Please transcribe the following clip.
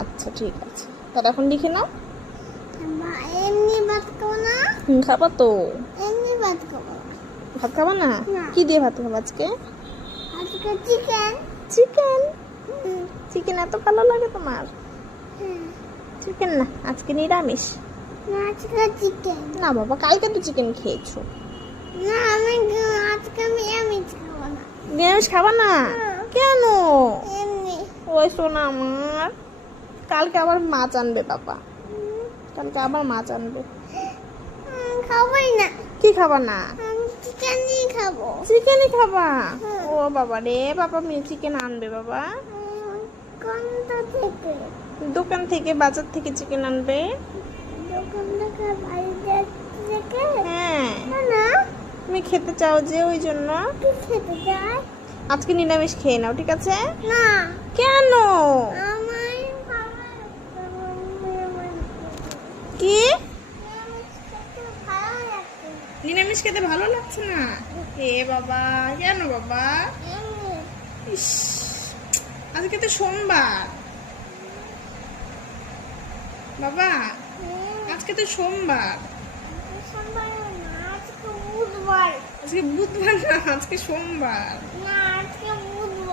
আচ্ছা ঠিক আছে, তাহলে এখন লিখে নাও। এমনি ভাত খাবো না, খাবা তো। এমনি ভাত খাবো ভাত খাবা না? না। কি দিয়ে ভাত খাবো আজকে? আজকে চিকেন। চিকেন? চিকেন এত ভালো লাগে তোমার? চিকেন না, আজকে নিরামিষ। না আজকে চিকেন না বাবা, কালকে তো চিকেন খেয়েছো। না, আজকে আমি নিরামিষ খাবো না। নিরামিষ খাবা না? কেন? এমনি ওই শোনা আমার, কালকে আবার মাছ আনবে বাবা, কালকে আবার মাছ আনবে। খাবোই না, কি খাবা না? আমি চিকেনই খাবো। চিকেনই খাবা? ও বাবা রে বাবা, মেয়ে চিকেন আনবে বাবা। কোনটা থেকে? দোকান থেকে, বাজার থেকে চিকেন আনবে। দোকান থেকে, বাইরে থেকে? হ্যাঁ, না, তুমি খেতে চাও যে, ওই জন্য। কি খেতে চাই? আজকে নিরামিষ খেয়ে নাও, ঠিক আছে? না, কেন? আমার কি? ভালো লাগছে। নিরামিষ খেতে ভালো লাগছে না? এ বাবা, কেন বাবা? ইস, আজকে তো সোমবার বাবা, আজকে তো সোমবার। সোমবার না, আজকে বুধবার। আজকে বুধবার না, আজকে সোমবার। না,